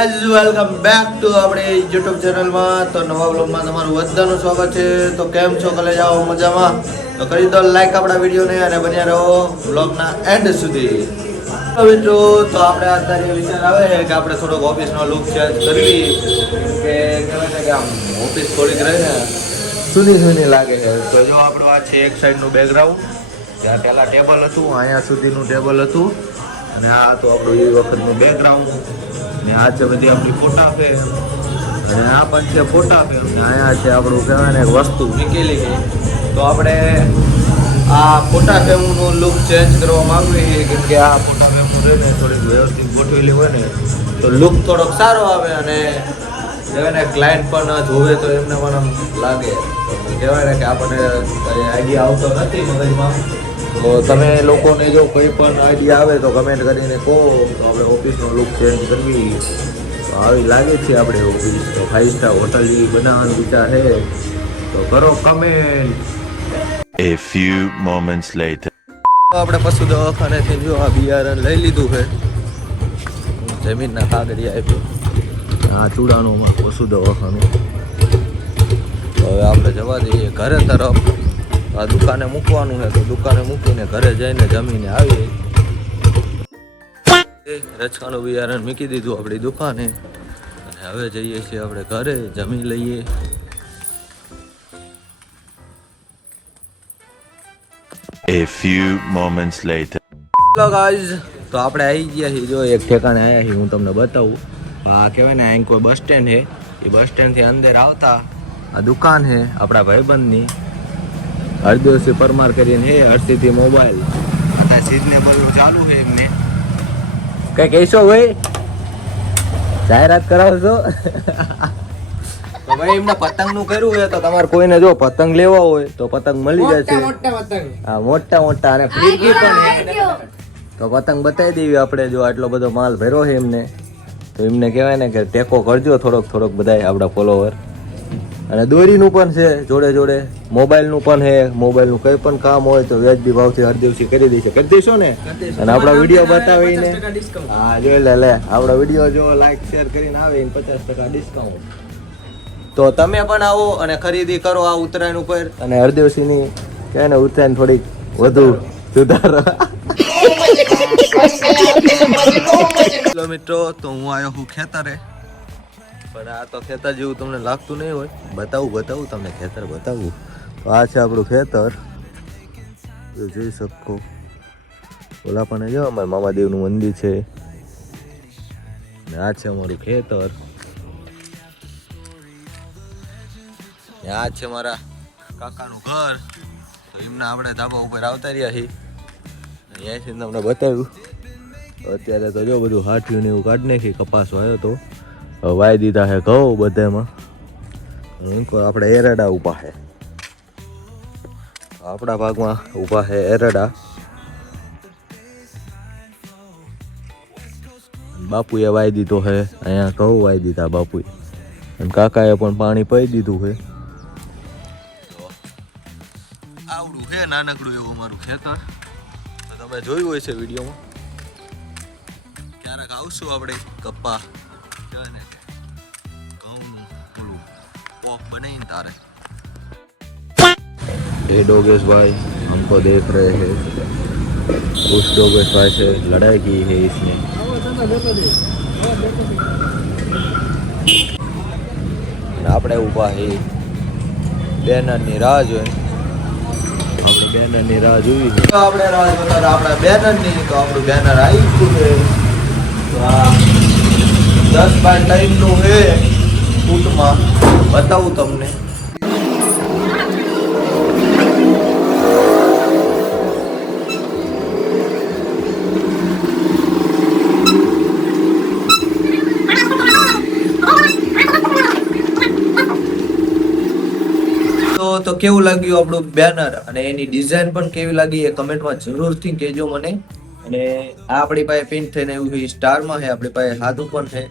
Guys welcome back to આપણી YouTube ચેનલમાં તો નવા બ્લોગમાં તમારું બધાનું સ્વાગત છે. તો કેમ છો? કલે જાઓ, મજામાં? તો કરી દો લાઈક આપણા વિડીયોને અને બન્યા રહો બ્લોગના એન્ડ સુધી. તો મિત્રો, તો આપણે અત્યારે વિચાર આવે છે કે આપણે થોડોક ઓફિસનો લુક ચેન્જ કરી કે કહેવાય ને કે આમ ઓફિસ થોડીક રહે ને, સુની સુની લાગે છે. તો જો આપણું આ છે એક સાઈડનું બેકગ્રાઉન્ડ ત્યાં પહેલાં ટેબલ હતું, અહીંયા સુધીનું ટેબલ હતું. અને આ તો આપણું એ વખતનું બેકગ્રાઉન્ડ ને આ છે બધી આપણી ફોટા ફ્રેમ અને આ પણ છે ફોટા ફ્રેમ ને અહીંયા છે આપણું કહેવાય ને વસ્તુ નીકળી છે. તો આપણે આ ફોટા ફ્રેમનું લુક ચેન્જ કરવા માંગીએ છીએ કેમ કે આ ફોટા ફેમ રહે ને થોડીક વ્યવસ્થિત ગોઠવેલી હોય ને, તો લુક થોડોક સારો આવે અને કહેવાય ને ક્લાયન્ટ પણ જોવે તો એમને પણ લાગે. કહેવાય ને કે આપણને આઈડિયા આવતો નથી મગજમાં. તો તમે લોકોને જો કોઈ પણ આઈડિયા આવે તો કમેન્ટ કરીને કહો. તો આપણે ઓફિસનો લુક ચેન્જ કરવી. તો આવી લાગે છે આપણે ઓફિસ તો ફાઇવ સ્ટાર હોટલ જેવી બનાવવાનો વિચાર છે. તો કરો comment A few moments later. આપણે પશુ દવાખાનેથી જો આ બિયારણ લઈ લીધું છે. જમીનના કાગળી આપ્યું. આ ચૂડાનું પશુ દવાખાનું. તો હવે આપણે જવા દઈએ ઘરે તરફ. આ દુકાને મૂકવાનું છે તો દુકાને મૂકીને ઘરે જઈને જમીને આવીએ. રચકાનું બિયારણ મૂકી દીધું આપણી દુકાને. અને હવે જઈએ છીએ આપણે ઘરે જમી લઈએ. A few moments later. Hello guys, તો આપણે આવી ગયા છીએ. જો એક ઠેકાણે આવ્યા છીએ હું તમને બતાવું. આ કહેવાય ને અહીં કોઈ બસ સ્ટેન્ડ છે. એ બસ સ્ટેન્ડથી અંદર આવતા આ દુકાન છે આપણા ભાઈબંધની. હરદોશી પરમાર કરીને હે હરસીથી મોબાઈલ. અત્યારે સિઝનેબલ ચાલુ છે એમને. કઈ કહેશો ભાઈ? જાહેરાત કરાવશો? તો ભાઈ એમને પતંગનું કર્યું હોય તો તમારે કોઈને જો પતંગ લેવા હોય તો પતંગ મળી જશે. હા મોટા મોટા અને ફિરકી પણ તો પતંગ બતાવી દેવી આપણે જો આટલો બધો માલ ભર્યો છે એમને. તો એમને કહેવાય ને કે ટેકો કરજો થોડોક થોડોક બધાય આપણા ફોલોવર અને દોરીનું પણ છે જોડે જોડે. મોબાઈલનું પણ છે મોબાઈલનું કંઈ પણ કામ હોય તો વ્યાજબી ભાવથી હર દિવસી કરી દઈશું કરી દઈશું ને? અને આપણા વીડિયો બતાવીને હા જોઈ લે લે. આપણા વીડિયો જો લાઈક શેર કરીને આવે એને પચાસ ટકા ડિસ્કાઉન્ટ તો તમે પણ આવો અને ખરીદી કરો આ ઉત્તરાયણ ઉપર. અને હરદેવસિંહની કહે ને ઉત્તરાયણ થોડીક વધુ સુધારો. મિત્રો તો હું આવ્યો હું ખેતરે. પણ આ તો ખેતર જેવું તમને લાગતું નહીં હોય. બતાવું બતાવું, તમને ખેતર બતાવું. તો આ છે આપણું ખેતર. તો જોઈ શકો. ઓલા પણ જો અમારા મામાદેવનું મંદિર છે. ને આ છે અમારું ખેતર. આ છે મારા કાકાનું ઘર. તો એમના આપણે ધાબા ઉપર આવતા રહ્યા છીએ. અહીંયાથી તમને બતાવ્યું. અત્યારે તો જો બધું હાથિયું ને એવું કાઢી નાખી, કપાસ વાયો તો. વાઈ દીધા હે ઘઉં બધામાં. આપણે એરડા ઊભા છે. આપણા ભાગમાં ઊભા છે એરડા. બાપુએ વાઈ દીધો છે અહીંયા ઘઉં વાઈ દીધા બાપુએ. અને કાકાએ પણ પાણી પાઈ દીધું છે. આવડું છે નાનકડું એવું મારું ખેતર. તમે જોયું હોય છે વિડીયોમાં? ક્યારેક આવશું આપણે કપ્પા. પોક બનાવીને તારે એ डोगेश भाई हमको देख रहे हैं उस डोगेश भाई से लड़ाई की है इसने અને આપણે ઊભા છે બેનરની રાહ જોઈ આપણે બેનરની રાહ જોઈ છે આપણે રાહ જોતા આપણા બેનરની તો આપણું બેનર આવી ગયું છે તો આ દસ બાય ત્રણનું છે ફૂટમાં બતાવું તમને. તો કેવું લાગ્યું આપણું બેનર અને એની ડિઝાઇન પણ કેવી લાગી એ કમેન્ટમાં જરૂરથી કહેજો મને. અને આ આપણી પાસે પ્રિન્ટ થઈને એવું સ્ટારમાં છે, આપણી પાસે સાદું પણ છે.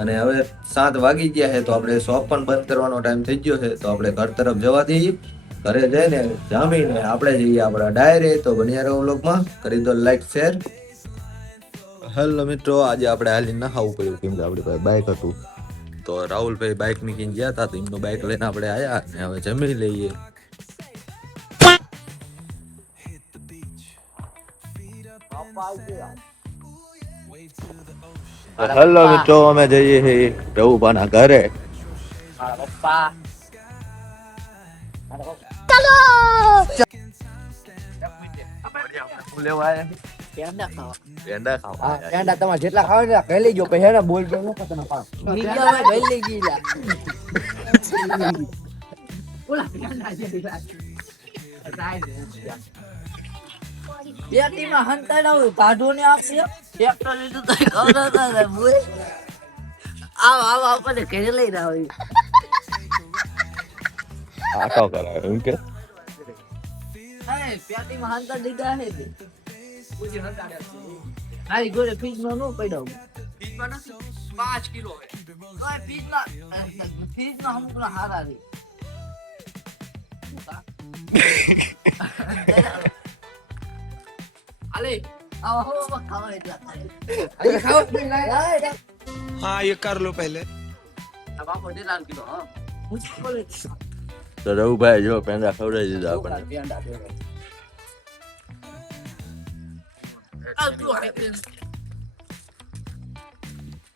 અને હવે સાત વાગી ગયા છે તો આપણે શોપ પણ બંધ કરવાનો ટાઈમ થઈ ગયો છે તો આપણે ઘર તરફ જવા દઈએ. ઘરે જઈને જામીને આપણે જઈએ આપણા ડાયરે તો બન્યા રહો વ્લોગમાં કરી દો લાઈક શેર હેલો મિત્રો આજે આપણે હાલી ના ખાવું પડ્યું કેમ કે આપણી પાસે બાઇક હતું. તો રાહુલભાઈ બાઇક મૂકીને ગયા હતા તો એમનું બાઇક લઈને આપણે આવ્યા ને હવે જમી લઈએ. હેલો મિત્રો અમે જઈએ છીએ રવુભાના ઘરે પેંડા ખાવા પેંડા તમારે જેટલા ખાવ એટલા ખાઈ લેજો પછી હેને બોલ બોલ ન કરતા પાસ પેટીમાં હંતાડાવું કાઢો ને આપશે? ટ્રેક્ટર લીધું તો ખવડાવતા હતા બોલ આવ આવ આપણને ઘરે લઈને આવી આટો કરાવે એમ કે? પેટીમાં હંતા દીધા હે તે. ફ્રીજમાં નો પડ્યો પાંચ કિલો ફ્રીજમાં ફ્રીજમાં અમુક ના હારા રે. અલે આવા હવા ખાવા એટલા ખાય हाँ ये कर लो पहले अब आप मुझे लाल किलो हाँ मुझको बोले તો રવુભાઈ જો પેંડા ખવડાવી દીધા આપણને कल तू है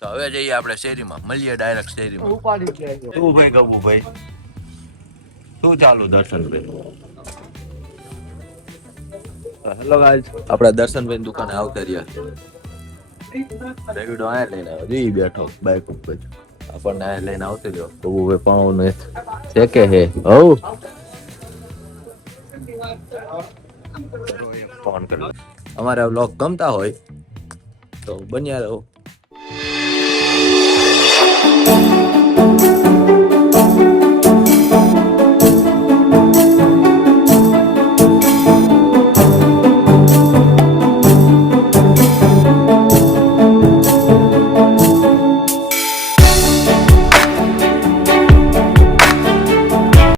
તો હવે જઈએ આપણે શેરીમાં મળીએ ડાયરેક્ટ શેરીમાં ઉપાડી જાય શું ભાઈ ગબુ ભાઈ શું ચાલુ દર્શનભાઈ હેલો ગાઈસ આપણા દર્શનભાઈ દુકાને આવતા રહ્યા રેવિડો આયા લઈને આવ્યો. જોઈ બેઠો બાઇક ઉપર આપણને આયા લઈને આવતો રહ્યો. તો હવે પાઉં ને છે કે હે? હઉ ફોન કર્યો. અમારે વ્લોગ ગમતા હોય તો બન્યા રહો.